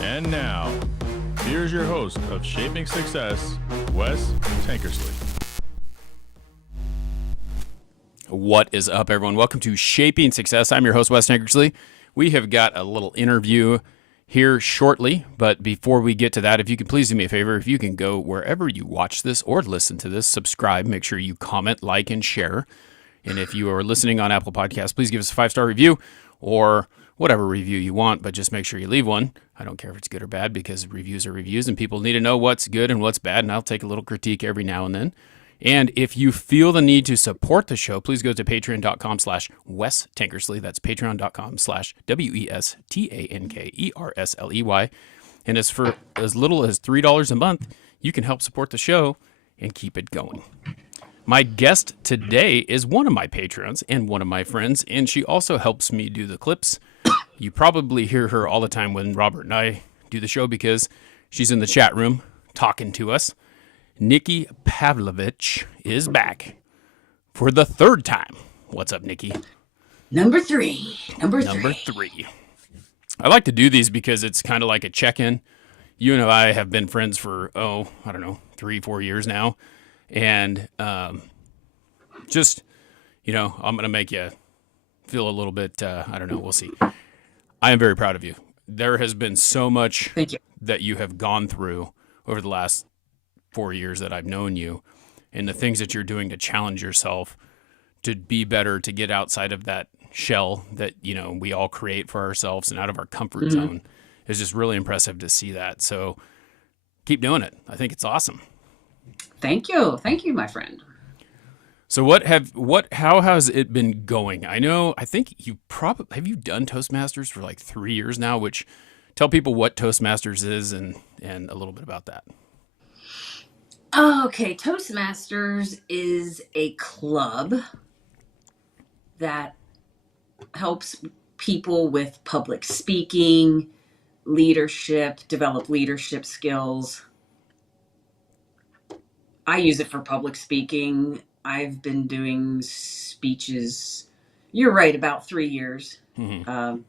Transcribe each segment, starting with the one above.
And now, here's your host of Shaping Success, Wes Tankersley. What is up, everyone? Welcome to Shaping Success. I'm your host, Wes Tankersley. We have got a little interview here shortly, but before we get to that, if you could please do me a favor, if you can go wherever you watch this or listen to this, subscribe, make sure you comment, like, and share. And if you are listening on Apple Podcasts, please give us a 5-star review or whatever review you want, but just make sure you leave one. I don't care if it's good or bad because reviews are reviews and people need to know what's good and what's bad, and I'll take a little critique every now and then. And if you feel the need to support the show, please go to patreon.com/Wes Tankersley. That's patreon.com/WESTANKERSLEY. And as for as little as $3 a month, you can help support the show and keep it going. My guest today is one of my patrons and one of my friends, and she also helps me do the clips. You probably hear her all the time when Robert and I do the show because she's in the chat room talking to us. Nikki Pavlovich is back for the third time. What's up, Nikki? Number three. I like to do these because it's kind of like a check-in. You and I have been friends for, 3-4 years now. And just, I'm going to make you feel a little bit, we'll see. I am very proud of you. There has been so much that you have gone through over the last 4 years that I've known you, and the things that you're doing to challenge yourself to be better, to get outside of that shell that, we all create for ourselves and out of our comfort zone is just really impressive to see that. So keep doing it. I think it's awesome. Thank you, my friend. So how has it been going? I think you have you done Toastmasters for like 3 years now, which tell people what Toastmasters is and a little bit about that. Okay, Toastmasters is a club that helps people with public speaking, leadership, develop leadership skills. I use it for public speaking. I've been doing speeches, you're right, about 3 years. Mm-hmm.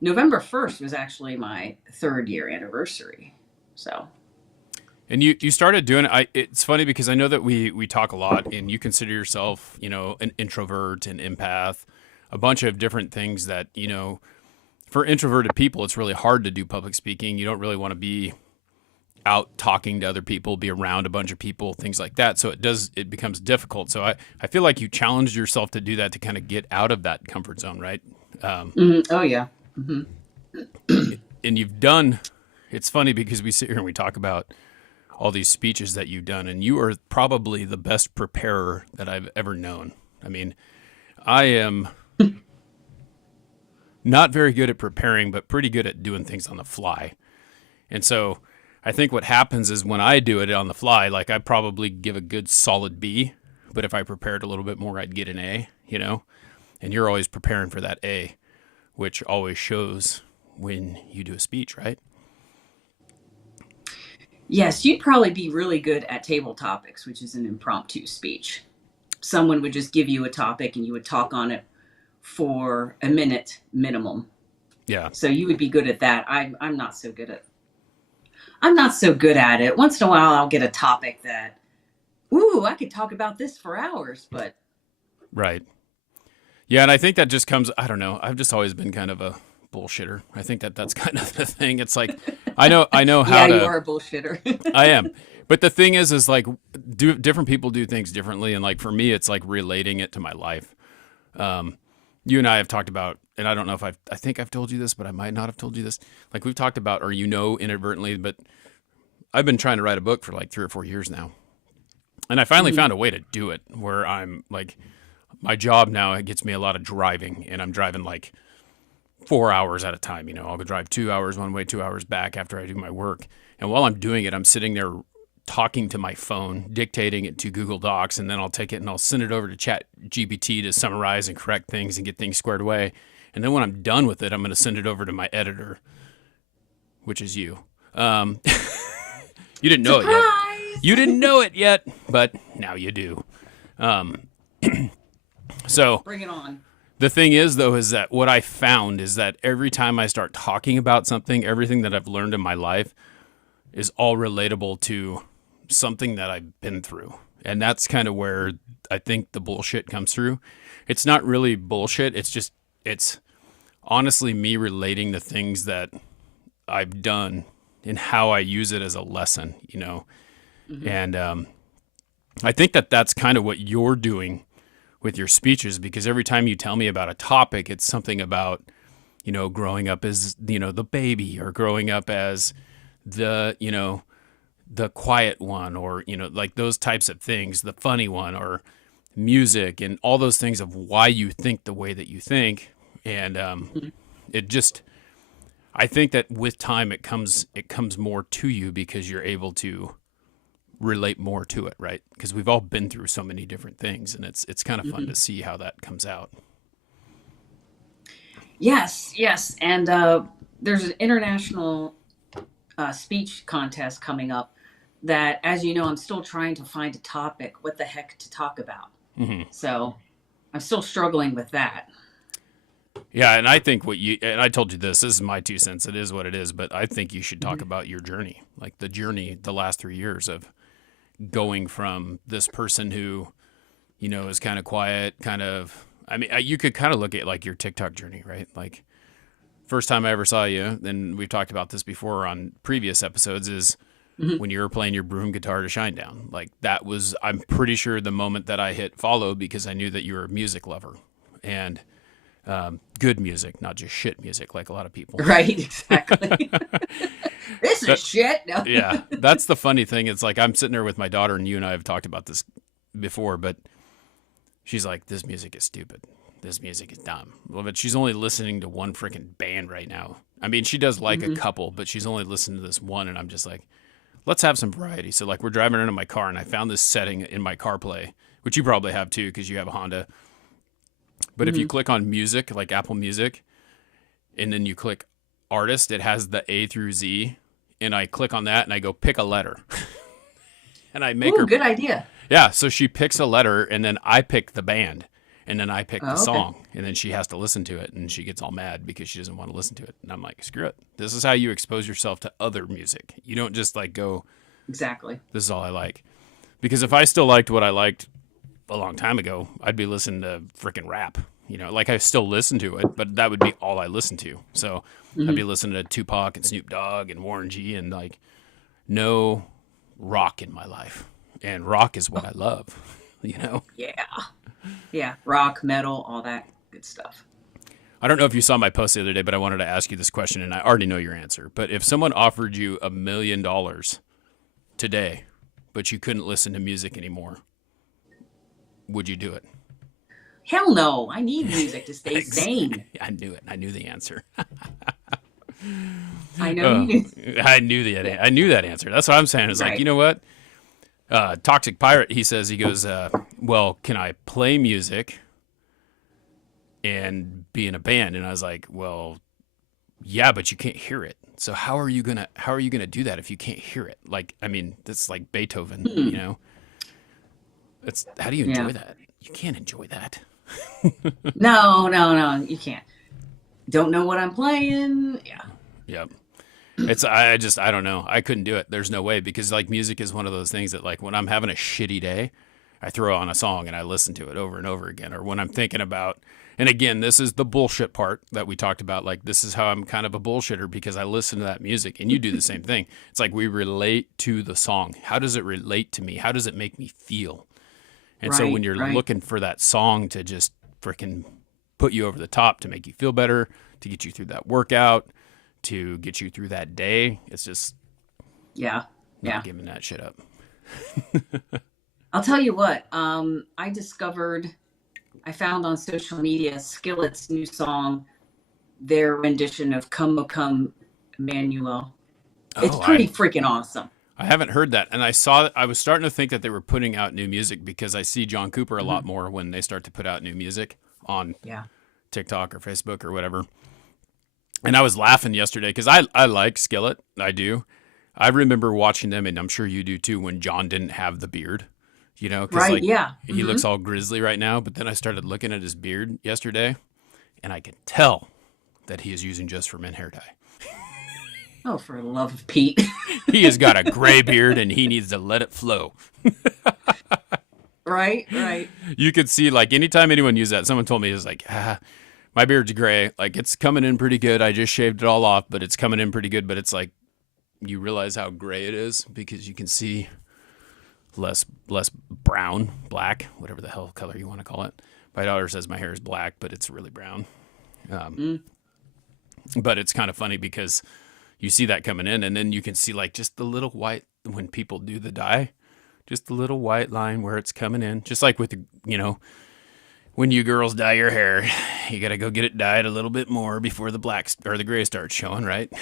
November 1st was actually my 3rd year anniversary. So. And you started doing it. It's funny because I know that we talk a lot, and you consider yourself, an introvert, an empath, a bunch of different things that, for introverted people, it's really hard to do public speaking. You don't really want to be out talking to other people, be around a bunch of people, things like that. So it becomes difficult. So I feel like you challenged yourself to do that, to kind of get out of that comfort zone, right? Oh, yeah. Mm-hmm. And you've done, it's funny because we sit here and we talk about all these speeches that you've done, and you are probably the best preparer that I've ever known. I mean, I am not very good at preparing, but pretty good at doing things on the fly. And so I think what happens is when I do it on the fly, like I probably give a good solid B, but if I prepared a little bit more, I'd get an A, and you're always preparing for that A, which always shows when you do a speech, right? Yes, you'd probably be really good at table topics, which is an impromptu speech. Someone would just give you a topic and you would talk on it for a minute minimum. Yeah. So you would be good at that. I'm not so good at it. Once in a while I'll get a topic that, I could talk about this for hours, but. Right. Yeah, and I think that just comes, I don't know, I've just always been kind of a bullshitter. I think that's kind of the thing. It's like, I know how yeah, you are a bullshitter. I am. But the thing is like, different people do things differently. And like, for me, it's like relating it to my life. You and I have talked about, and I don't know if I think I've told you this, but I might not have told you this. Like we've talked about, or inadvertently, but I've been trying to write a book for like 3 or 4 years now. And I finally found a way to do it where I'm like, my job now, it gets me a lot of driving, and I'm driving like 4 hours at a time. I'll go drive 2 hours one way, 2 hours back after I do my work. And while I'm doing it, I'm sitting there talking to my phone, dictating it to Google Docs, and then I'll take it and I'll send it over to Chat GPT to summarize and correct things and get things squared away. And then when I'm done with it, I'm going to send it over to my editor, which is you. You didn't know it yet. You didn't know it yet, but now you do. So bring it on. The thing is, though, is that what I found is that every time I start talking about something, everything that I've learned in my life is all relatable to something that I've been through. And that's kind of where I think the bullshit comes through. It's not really bullshit. It's honestly me relating the things that I've done and how I use it as a lesson, you know? Mm-hmm. And I think that that's kind of what you're doing with your speeches, because every time you tell me about a topic, it's something about, you know, growing up as, you know, the baby, or growing up as the, you know, the quiet one, or, you know, like those types of things, the funny one, or music, and all those things of why you think the way that you think. And it just, I think that with time it comes more to you, because you're able to relate more to it, right? Because we've all been through so many different things, and it's kind of fun to see how that comes out. Yes, and there's an international speech contest coming up that, as you know, I'm still trying to find a topic, what the heck to talk about. So I'm still struggling with that. Yeah, and I think and I told you this is my 2 cents, it is what it is, but I think you should talk about your journey, like the journey, the last 3 years of going from this person who, you know, is kind of quiet, kind of, I mean, you could kind of look at like your TikTok journey, right? Like, first time I ever saw you, and we've talked about this before on previous episodes, is when you were playing your broom guitar to Shinedown. Like, that was, I'm pretty sure, the moment that I hit follow, because I knew that you were a music lover, and good music, not just shit music like a lot of people. Right, exactly. This is shit. No. Yeah, that's the funny thing. It's like I'm sitting there with my daughter, and you and I have talked about this before, but she's like, this music is stupid. This music is dumb. Well, but she's only listening to one freaking band right now. I mean, she does like a couple, but she's only listening to this one, and I'm just like, let's have some variety. So, like, we're driving around in my car, and I found this setting in my CarPlay, which you probably have too, because you have a Honda. But if you click on music, like Apple Music, and then you click artist, it has the A through Z, and I click on that, and I go pick a letter. And I make her. Good idea. Yeah, so she picks a letter, and then I pick the band, and then I pick the okay. song, and then she has to listen to it, and she gets all mad because she doesn't want to listen to it. And I'm like, screw it. This is how you expose yourself to other music. You don't just like go, Exactly. this is all I like. Because if I still liked what I liked a long time ago, I'd be listening to freaking rap. You know, like I still listen to it, but that would be all I listen to. So I'd be listening to Tupac and Snoop Dogg and Warren G, and like no rock in my life. And rock is what I love, you know? Yeah. Rock, metal, all that good stuff. I don't know if you saw my post the other day, but I wanted to ask you this question, and I already know your answer. But if someone offered you $1 million today, but you couldn't listen to music anymore, would you do it? Hell no. I need music to stay sane. I knew it. I knew the answer. I know you do. I knew that answer. That's what I'm saying. It's like, you know what? Toxic Pirate, he goes, well, can I play music and be in a band? And I was like, well, yeah, but you can't hear it. So how are you gonna do that if you can't hear it? Like, I mean, that's like Beethoven, you know? How do you enjoy that? You can't enjoy that. No, you can't. Don't know what I'm playing. Yeah. Yep. I don't know. I couldn't do it. There's no way, because like music is one of those things that, like, when I'm having a shitty day, I throw on a song and I listen to it over and over again. Or when I'm thinking about, and again, this is the bullshit part that we talked about. Like, this is how I'm kind of a bullshitter, because I listen to that music, and you do the same thing. It's like we relate to the song. How does it relate to me? How does it make me feel? And so when you're looking for that song to just freaking put you over the top, to make you feel better, to get you through that workout, to get you through that day, it's just not giving that shit up. I'll tell you what, I found on social media Skillet's new song, their rendition of Come O Come Emmanuel. It's pretty freaking awesome. I haven't heard that. And I was starting to think that they were putting out new music, because I see John Cooper a lot more when they start to put out new music on TikTok or Facebook or whatever. And I was laughing yesterday, because I like Skillet. I do. I remember watching them, and I'm sure you do too, when John didn't have the beard, you know? He looks all grizzly right now. But then I started looking at his beard yesterday, and I can tell that he is using Just for Men hair dye. Oh, for the love of Pete. He has got a gray beard and he needs to let it flow. Right. You could see, like, anytime anyone used that, someone told me, it was like, my beard's gray. Like, it's coming in pretty good. I just shaved it all off, but it's coming in pretty good. But it's like, you realize how gray it is because you can see less brown, black, whatever the hell color you want to call it. My daughter says my hair is black, but it's really brown. But it's kind of funny because you see that coming in, and then you can see, like, just the little white, when people do the dye, just the little white line where it's coming in. Just like with, when you girls dye your hair, you got to go get it dyed a little bit more before the black or the gray starts showing, right?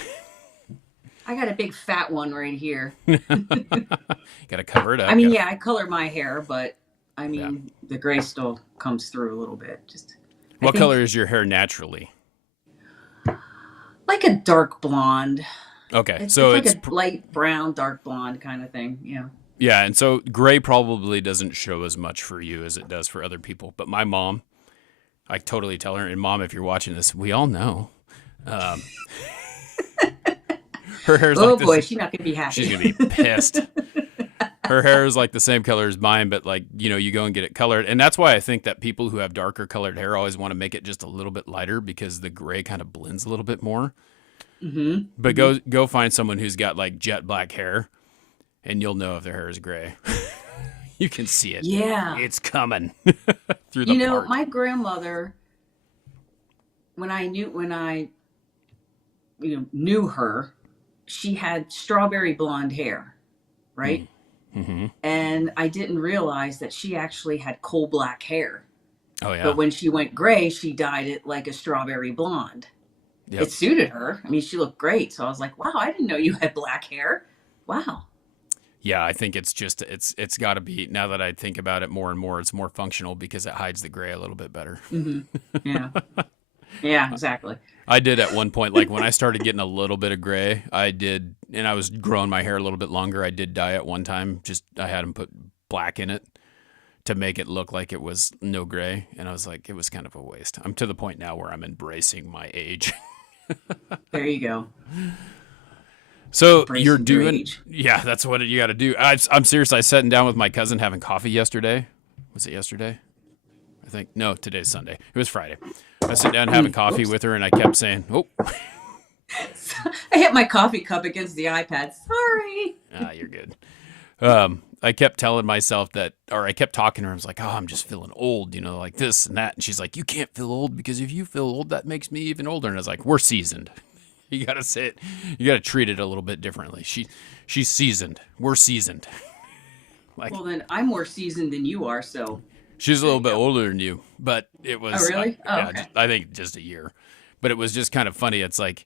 I got a big fat one right here. Got to cover it up. I mean, I color my hair, but I mean, the gray still comes through a little bit. What color is your hair naturally? Like a dark blonde. Okay, it's so like a light brown, dark blonde kind of thing. Yeah. Yeah, and so gray probably doesn't show as much for you as it does for other people. But my mom, I totally tell her, and Mom, if you're watching this, we all know. Her hair's like this. Boy, she's not going to be happy. She's going to be pissed. Her hair is like the same color as mine, but like, you go and get it colored. And that's why I think that people who have darker colored hair always want to make it just a little bit lighter because the gray kind of blends a little bit more. Mm-hmm. But go find someone who's got like jet black hair and you'll know if their hair is gray. You can see it. Yeah. It's coming through the part. My grandmother, when I knew her, she had strawberry blonde hair, right? Mm-hmm. And I didn't realize that she actually had coal black hair. Oh, yeah. But when she went gray, she dyed it like a strawberry blonde. Yep. It suited her. I mean, she looked great. So I was like, wow, I didn't know you had black hair. Wow. Yeah, I think it's got to be, now that I think about it more and more, it's more functional because it hides the gray a little bit better. Mm-hmm. Yeah. Yeah, exactly. I did at one point, like when I started getting a little bit of gray, and I was growing my hair a little bit longer, I did dye it one time. I had them put black in it to make it look like it was no gray. And I was like, it was kind of a waste. I'm to the point now where I'm embracing my age. There you go. So Embracing you're doing, age. Yeah, that's what you got to do. I'm serious. I sat down with my cousin having coffee yesterday. Was it yesterday? I think, no, today's Sunday. It was Friday. I sat down having coffee with her and I kept saying, oh. I hit my coffee cup against the iPad. Sorry. You're good. I kept telling myself I kept talking to her. I was like, oh, I'm just feeling old, like this and that. And she's like, you can't feel old because if you feel old, that makes me even older. And I was like, we're seasoned. You got to say it. You got to treat it a little bit differently. She's seasoned. We're seasoned. Well, then I'm more seasoned than you are, so. She's a little bit older than you, but it was. Oh, really? Okay. I think just a year. But it was just kind of funny. It's like,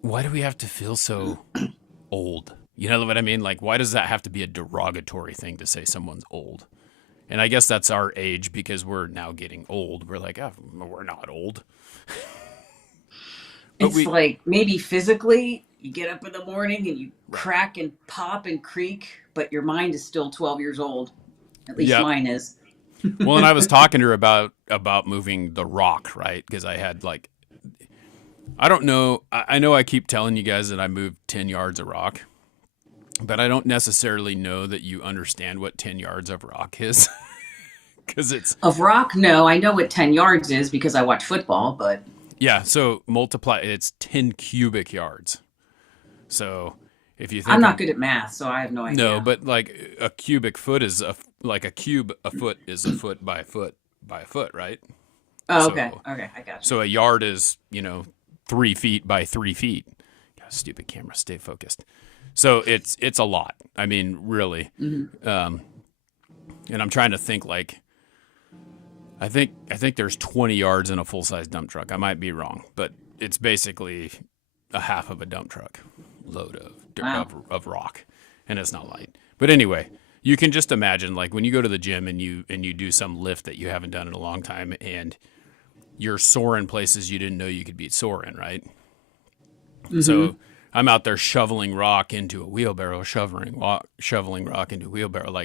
why do we have to feel so old? You know what I mean? Like, why does that have to be a derogatory thing to say someone's old? And I guess that's our age because we're now getting old. We're like, oh, we're not old. It's like maybe physically you get up in the morning and you crack and pop and creak, but your mind is still 12 years old. At least mine is. Well, and I was talking to her about moving the rock, right? Because I had I don't know. I know I keep telling you guys that I moved 10 yards of rock, but I don't necessarily know that you understand what 10 yards of rock is. Because it's... Of rock? No, I know what 10 yards is because I watch football, but... Yeah, so it's 10 cubic yards. So if you think... I'm not good at math, so I have no idea. No, but like a cubic foot is a foot is a foot by a foot by a foot, right? Oh, okay. Okay, I got you. So a yard is, 3 feet by 3 feet. God, stupid camera, stay focused. So it's a lot. I mean, really. Mm-hmm. And I'm trying to think I think there's 20 yards in a full-size dump truck. I might be wrong, but it's basically a half of a dump truck load of rock, and it's not light. But anyway, you can just imagine when you go to the gym and you do some lift that you haven't done in a long time, and you're sore in places you didn't know you could be sore in, right? Mm-hmm. So I'm out there shoveling rock into a wheelbarrow, shoveling rock into a wheelbarrow,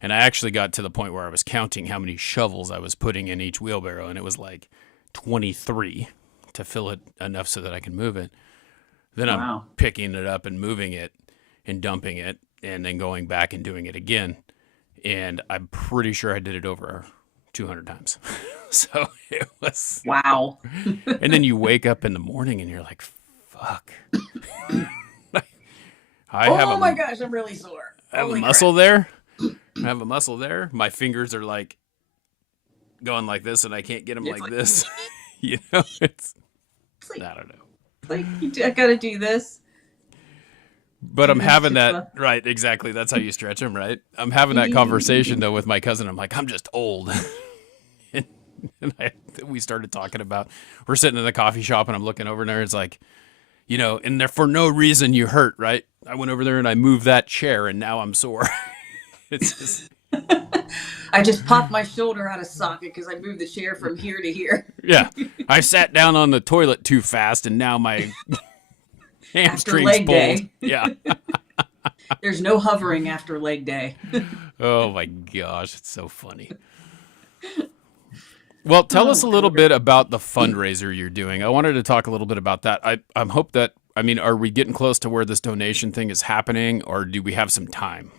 and I actually got to the point where I was counting how many shovels I was putting in each wheelbarrow, and it was like 23 to fill it enough so that I can move it. Then I'm Wow. picking it up and moving it and dumping it and then going back and doing it again. And I'm pretty sure I did it over 200 times. So it was. Wow. And then you wake up in the morning and you're like, fuck. Oh my gosh, I'm really sore. I have Holy a muscle there. I have a muscle there. My fingers are like going like this and I can't get them It's like like- this. You know, it's like, I don't know. like I gotta do this. But I'm having Six that, right, exactly. That's how you stretch them, right? I'm having that conversation, though, with my cousin. I'm like, I'm just old. and we started talking about, we're sitting in the coffee shop, and I'm looking over there. It's like, you know, and there for no reason you hurt, right? I went over there and I moved that chair, and now I'm sore. It's just, I just popped my shoulder out of socket because I moved the chair from here to here. yeah. I sat down on the toilet too fast, and now my hamstrings leg pulled. day. Yeah. There's no hovering after leg day. Oh my gosh, it's so funny. Well, tell us a little bit about the fundraiser you're doing. I wanted to talk a little bit about that. I hope that, I mean, are we getting close to where this donation thing is happening, or do we have some time?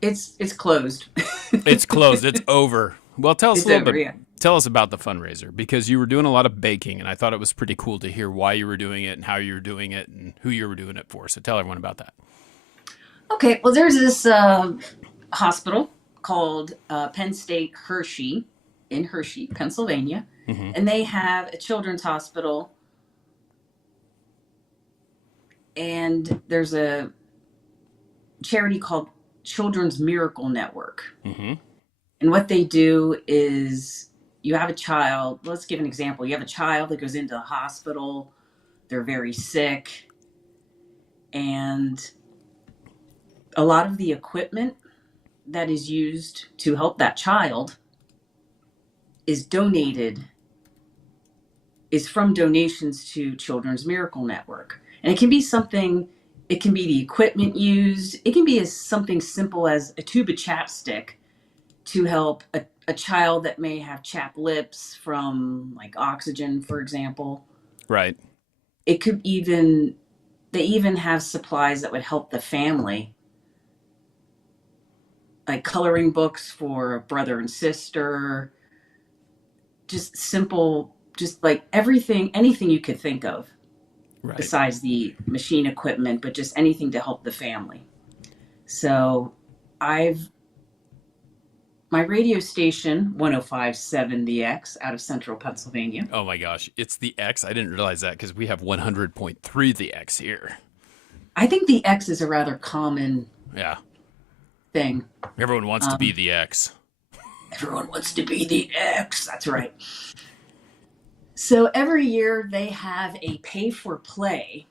It's closed. It's closed. It's over. Well, tell us It's a little over, bit. yeah. Tell us about the fundraiser, because you were doing a lot of baking, and I thought it was pretty cool to hear why you were doing it and how you were doing it and who you were doing it for. So tell everyone about that. Okay, well, there's this hospital called Penn State Hershey in Hershey, Pennsylvania, and they have a children's hospital. And there's a charity called Children's Miracle Network. Mm-hmm. And what they do is you have a child. Let's give an example. You have a child that goes into the hospital. They're very sick. And a lot of the equipment that is used to help that child is from donations to Children's Miracle Network. And it can be something, it can be the equipment used. It can be something simple as a tube of chapstick to help a child that may have chapped lips from like oxygen, for example. Right. It could they even have supplies that would help the family, like coloring books for a brother and sister, just simple, just like anything you could think of. Right. Besides the machine equipment, but just anything to help the family. So my radio station, 105.7 The X, out of central Pennsylvania. Oh my gosh, it's the X. I didn't realize that because we have 100.3 the X here. I think the X is a rather common thing. Everyone wants to be the X. Everyone wants to be the X. That's right. So every year they have a pay for play,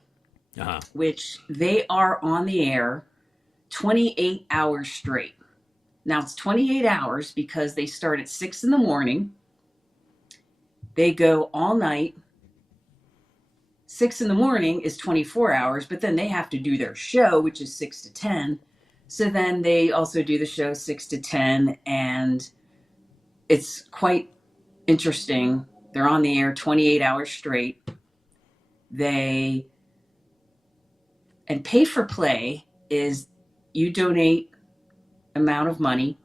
which they are on the air 28 hours straight. Now it's 28 hours because they start at 6 in the morning. They go all night. 6 in the morning is 24 hours, but then they have to do their show, which is 6 to 10. So then they also do the show 6 to 10, and it's quite interesting. They're on the air 28 hours straight. And pay for play is you donate amount of money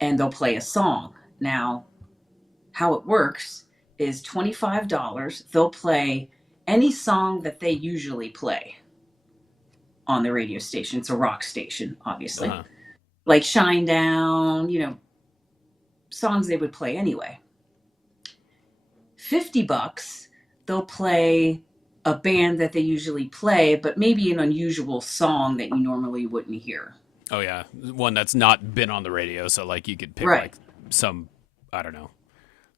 and they'll play a song. Now, how it works is $25. They'll play any song that they usually play on the radio station. It's a rock station, obviously. Like Shine Down, songs they would play anyway. $50, they'll play a band that they usually play, but maybe an unusual song that you normally wouldn't hear. Oh yeah, one that's not been on the radio. So like you could pick Right. like some, I don't know,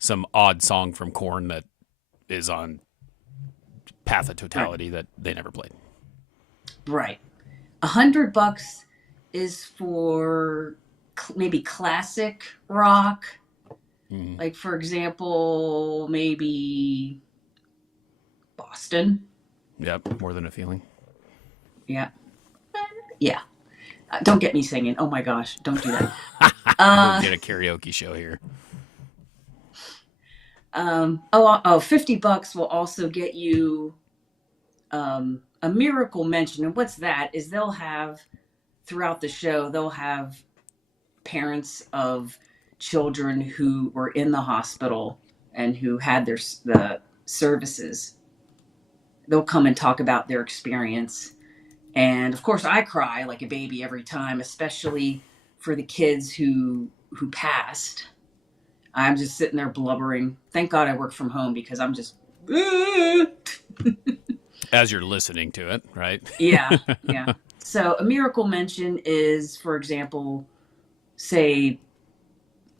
some odd song from Korn that is on Path of Totality that they never played. Right. $100 is for maybe classic rock. Mm-hmm. Like, for example, maybe Boston. Yep, More Than a Feeling. Yeah. Yeah. Don't get me singing. Oh my gosh, don't do that. We'll get a karaoke show here. $50 will also get you a miracle mention. And what's that is they'll have throughout the show, they'll have parents of children who were in the hospital and who had the services. They'll come and talk about their experience. And of course I cry like a baby every time, especially for the kids who passed. I'm just sitting there blubbering. Thank God I work from home because I'm just As you're listening to it, right? yeah. So a miracle mention is, for example, say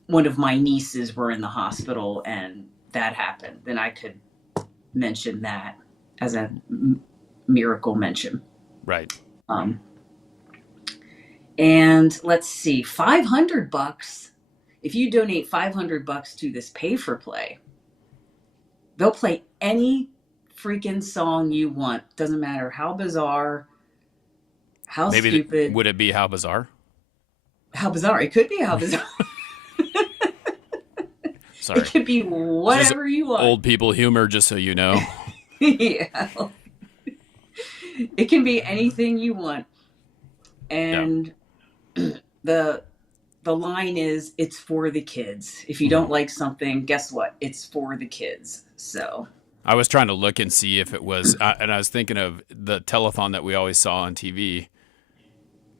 one of my nieces were in the hospital and that happened, then I could mention that as a miracle mention. Right. And let's see, $500. If you donate $500 to this pay for play, they'll play any freaking song you want. Doesn't matter how bizarre, how stupid. Would it be how bizarre? How bizarre. It could be how bizarre. Sorry. It could be whatever you want. Old people humor, just so you know. Yeah. It can be anything you want. And the line is, it's for the kids. If you don't like something, guess what? It's for the kids. So I was trying to look and see if it was, and I was thinking of the telethon that we always saw on TV.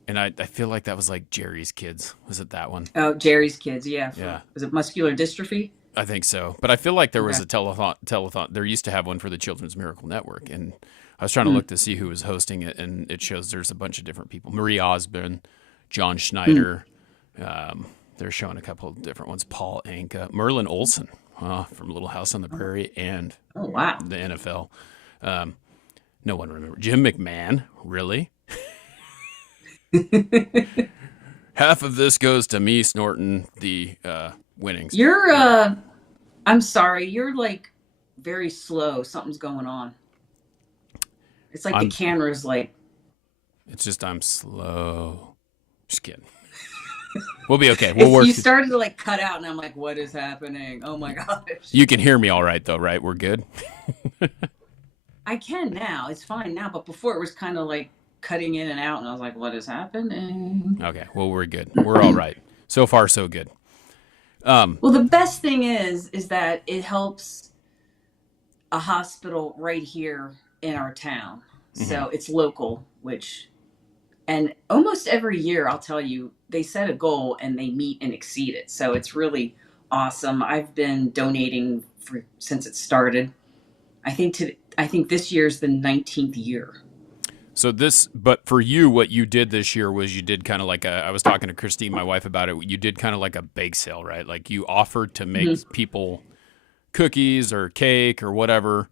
And I feel like that was like Jerry's Kids. Was it that one? Oh, Jerry's Kids. Yeah. Yeah. Was it muscular dystrophy? I think so. But I feel like there was a telethon. There used to have one for the Children's Miracle Network. And I was trying to look to see who was hosting it. And it shows there's a bunch of different people. Marie Osborne, John Schneider. They're showing a couple of different ones. Paul Anka, Merlin Olsen from Little House on the Prairie and Oh, wow. the NFL. No one remembers. Jim McMahon, really? Half of this goes to me snorting the winnings. You're, I'm sorry, you're like very slow. Something's going on. It's like the camera's like. It's just I'm slow. Just kidding. We'll be okay. We'll work. You started to like cut out, and I'm like, what is happening? Oh my gosh. You can hear me all right, though, right? We're good? I can now. It's fine now. But before it was kind of like cutting in and out, and I was like, what is happening? Okay. Well, we're good. We're all right. So far, so good. Well, the best thing is that it helps a hospital right here in our town. So it's local, and almost every year, I'll tell you, they set a goal and they meet and exceed it. So it's really awesome. I've been donating since it started. I think this year's the 19th year. So but for you, what you did this year was you did kind of like I was talking to Christine, my wife, about it. You did kind of like a bake sale, right? Like you offered to make people cookies or cake or whatever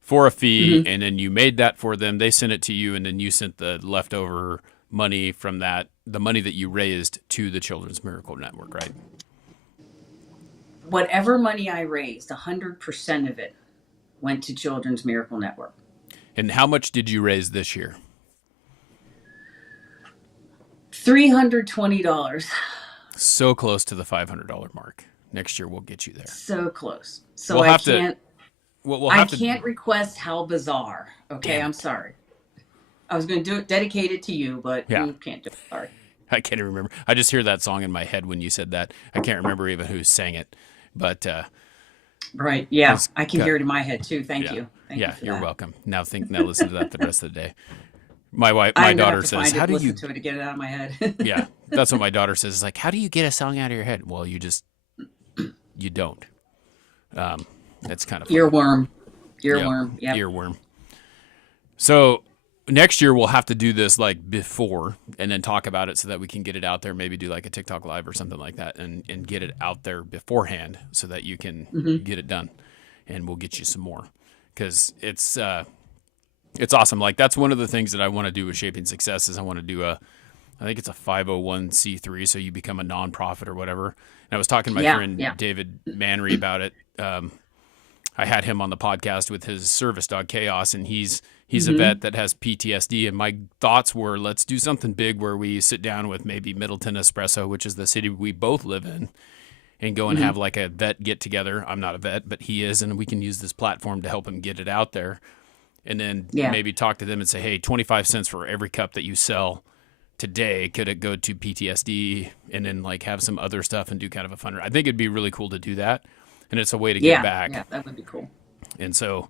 for a fee, and then you made that for them. They sent it to you, and then you sent the leftover money from that, the money that you raised, to the Children's Miracle Network, right? Whatever money I raised, 100% of it went to Children's Miracle Network. And how much did you raise this year? $320. So close to the $500 mark. Next year we'll get you there. So close. So I can't. I can't request how bizarre. Okay, Damn. I'm sorry. I was going to dedicate it to you, but you can't do it. Sorry. I can't even remember. I just hear that song in my head when you said that. I can't remember even who sang it, but right. Yeah, I can hear it in my head too. Thank you. Thank you for you're that. welcome. Now listen to that the rest of the day. My daughter says, "How do you listen to it to get it out of my head?" Yeah, that's what my daughter says. It's like, how do you get a song out of your head? Well, you don't. That's kind of funny. Earworm. Yep. Yep. Earworm. So next year we'll have to do this like before, and then talk about it so that we can get it out there. Maybe do like a TikTok live or something like that, and get it out there beforehand so that you can get it done, and we'll get you some more, because it's awesome. Like that's one of the things that I want to do with Shaping Success is I want to do I think it's a 501c3, so you become a nonprofit or whatever. And I was talking to my friend David Manry about it. I had him on the podcast with his service dog Chaos, and he's a vet that has PTSD. And my thoughts were, let's do something big where we sit down with maybe Middleton Espresso, which is the city we both live in, and go and have like a vet get together. I'm not a vet, but he is, and we can use this platform to help him get it out there. And then maybe talk to them and say, hey, 25 cents for every cup that you sell today, could it go to PTSD? And then like have some other stuff and do kind of a fundraiser. I think it'd be really cool to do that. And it's a way to give back. Yeah, that would be cool. And so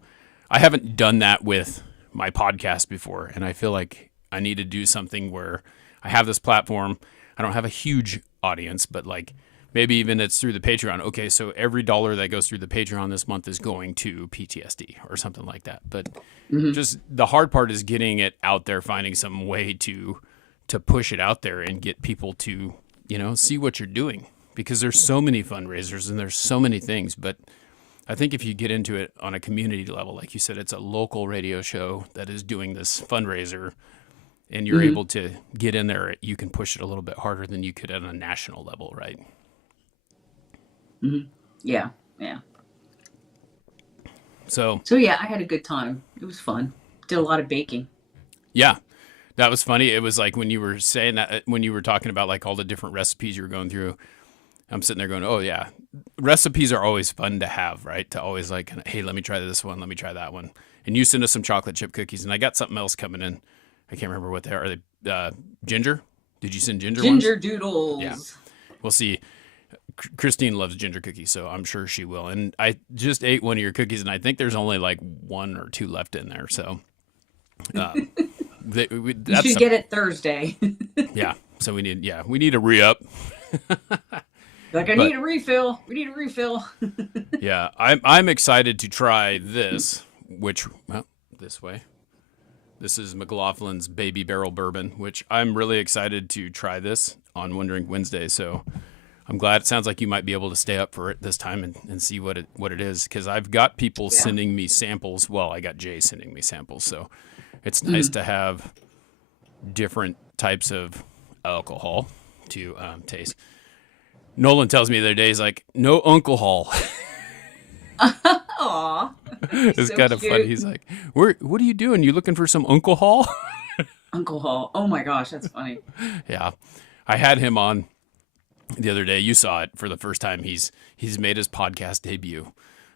I haven't done that with my podcast before. And I feel like I need to do something where I have this platform. I don't have a huge audience, but like maybe even it's through the Patreon. Okay, so every dollar that goes through the Patreon this month is going to PTSD or something like that. But just the hard part is getting it out there, finding some way to push it out there and get people to, you know, see what you're doing, because there's so many fundraisers and there's so many things. But I think if you get into it on a community level, like you said, it's a local radio show that is doing this fundraiser, and you're able to get in there, you can push it a little bit harder than you could at a national level, right? Yeah. So yeah, I had a good time. It was fun. Did a lot of baking. Yeah, that was funny. It was like when you were saying that, when you were talking about like all the different recipes you were going through, I'm sitting there going, oh yeah, recipes are always fun to have, right? To always like, hey, let me try this one, let me try that one. And you send us some chocolate chip cookies, and I got something else coming in. I can't remember what they are. Are they ginger? Did you send ginger ones? Ginger doodles. Yeah. We'll see. Christine loves ginger cookies, so I'm sure she will. And I just ate one of your cookies, and I think there's only like 1 or 2 left in there. So you should get it Thursday. Yeah. So we need a re-up. Like, I need a refill. We need a refill. Yeah. I'm excited to try this, this way. This is McLaughlin's Baby Barrel Bourbon, which I'm really excited to try this on One Drink Wednesday. So I'm glad. It sounds like you might be able to stay up for it this time and see what it is, because I've got people sending me samples. Well, I got Jay sending me samples, so it's nice to have different types of alcohol to taste. Nolan tells me the other day, he's like, no alcohol. Aw. It's so kind of cute. funny. He's like, what are you doing? You looking for some alcohol? Alcohol. Oh my gosh, that's funny. Yeah. I had him on the other day. You saw it for the first time. He's made his podcast debut.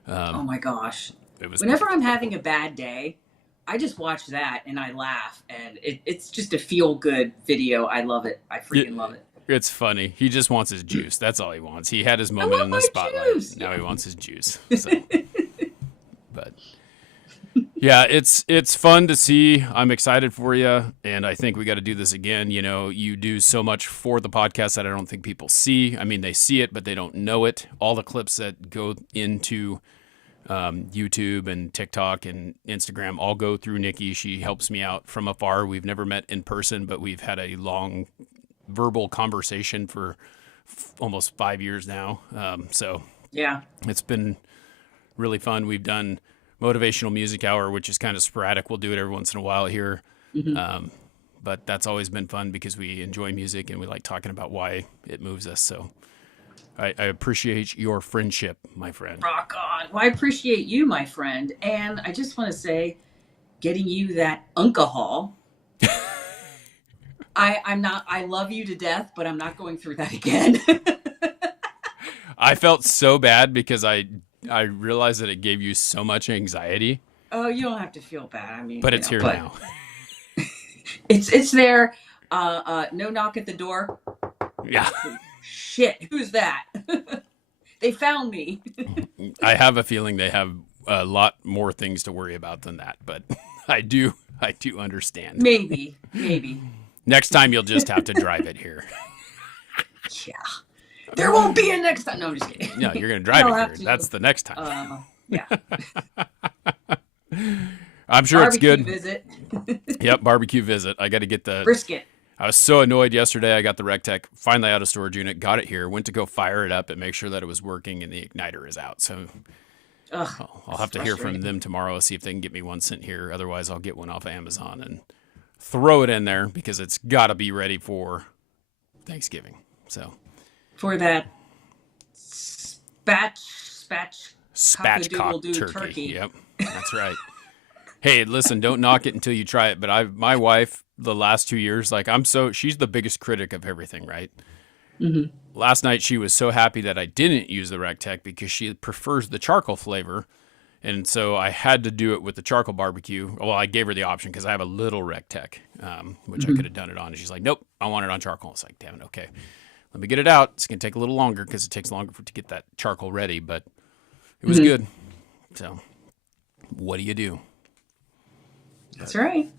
Oh my gosh. It was Whenever I'm having a bad day, I just watch that and I laugh, and it's just a feel-good video. I love it. I freaking love it. It's funny. He just wants his juice. That's all he wants. He had his moment in the spotlight. Juice. Now he wants his juice. So. But yeah, it's fun to see. I'm excited for you, and I think we got to do this again. You know, you do so much for the podcast that I don't think people see. I mean, they see it, but they don't know it. All the clips that go into YouTube and TikTok and Instagram all go through Nikki. She helps me out from afar. We've never met in person, but we've had a long verbal conversation for almost 5 years now. So Yeah. it's been really fun. We've done motivational music hour, which is kind of sporadic. We'll do it every once in a while here. But that's always been fun because we enjoy music and we like talking about why it moves us. So I appreciate your friendship, my friend. Rock on. Well, I appreciate you, my friend. And I just want to say, getting you that alcohol. I love you to death, but I'm not going through that again. I felt so bad because I realized that it gave you so much anxiety. Oh, you don't have to feel bad. I mean, But it's here now. It's there. No knock at the door. Yeah. Shit, who's that? They found me. I have a feeling they have a lot more things to worry about than that, but I do understand. Maybe. Next time you'll just have to drive it here. Yeah. There won't be a next time. No, I'm just kidding. No, you're going to drive I'll it have here. to. That's the next time. Yeah. I'm sure it's good. Visit. Yep, barbecue visit. I got to get the Brisket. I was so annoyed yesterday. I got the Rectech finally out of storage unit, got it here, went to go fire it up and make sure that it was working and the igniter is out. So I'll have to hear from them tomorrow, see if they can get me one sent here. Otherwise, I'll get one off of Amazon and throw it in there because it's got to be ready for Thanksgiving. So For that spatchcock turkey. Yep, that's right. Hey, listen, don't knock it until you try it. But my wife, the last 2 years, like she's the biggest critic of everything, right? Mm-hmm. last night she was so happy that I didn't use the rec tech because she prefers the charcoal flavor. And so I had to do it with the charcoal barbecue. Well, I gave her the option because I have a little rec tech, which I could have done it on. And she's like, nope, I want it on charcoal. It's like, damn it, okay. Let me get it out. It's going to take a little longer because it takes longer to get that charcoal ready, but it was good. So what do you do? That's right.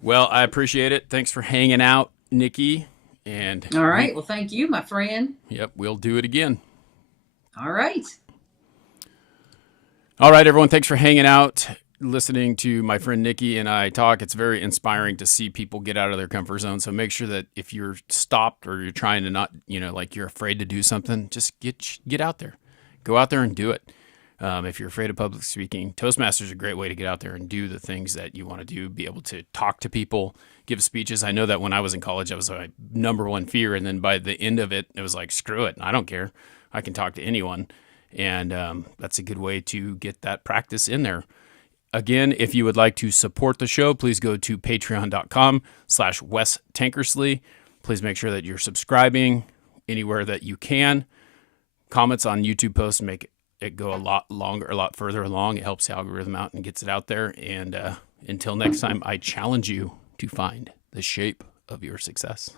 Well, I appreciate it. Thanks for hanging out, Nikki. And all right. Well, thank you, my friend. Yep, we'll do it again. All right. All right, everyone. Thanks for hanging out, listening to my friend Nikki and I talk. It's very inspiring to see people get out of their comfort zone. So make sure that if you're stopped or you're trying to not, like you're afraid to do something, just get out there. Go out there and do it. If you're afraid of public speaking, Toastmasters is a great way to get out there and do the things that you want to do, be able to talk to people, give speeches. I know that when I was in college, that was my number one fear. And then by the end of it, it was like, screw it. I don't care. I can talk to anyone. And that's a good way to get that practice in there. Again, if you would like to support the show, please go to patreon.com/Wes Tankersley. Please make sure that you're subscribing anywhere that you can. Comments on YouTube posts make it go a lot longer, a lot further along. It helps the algorithm out and gets it out there. And until next time, I challenge you to find the shape of your success.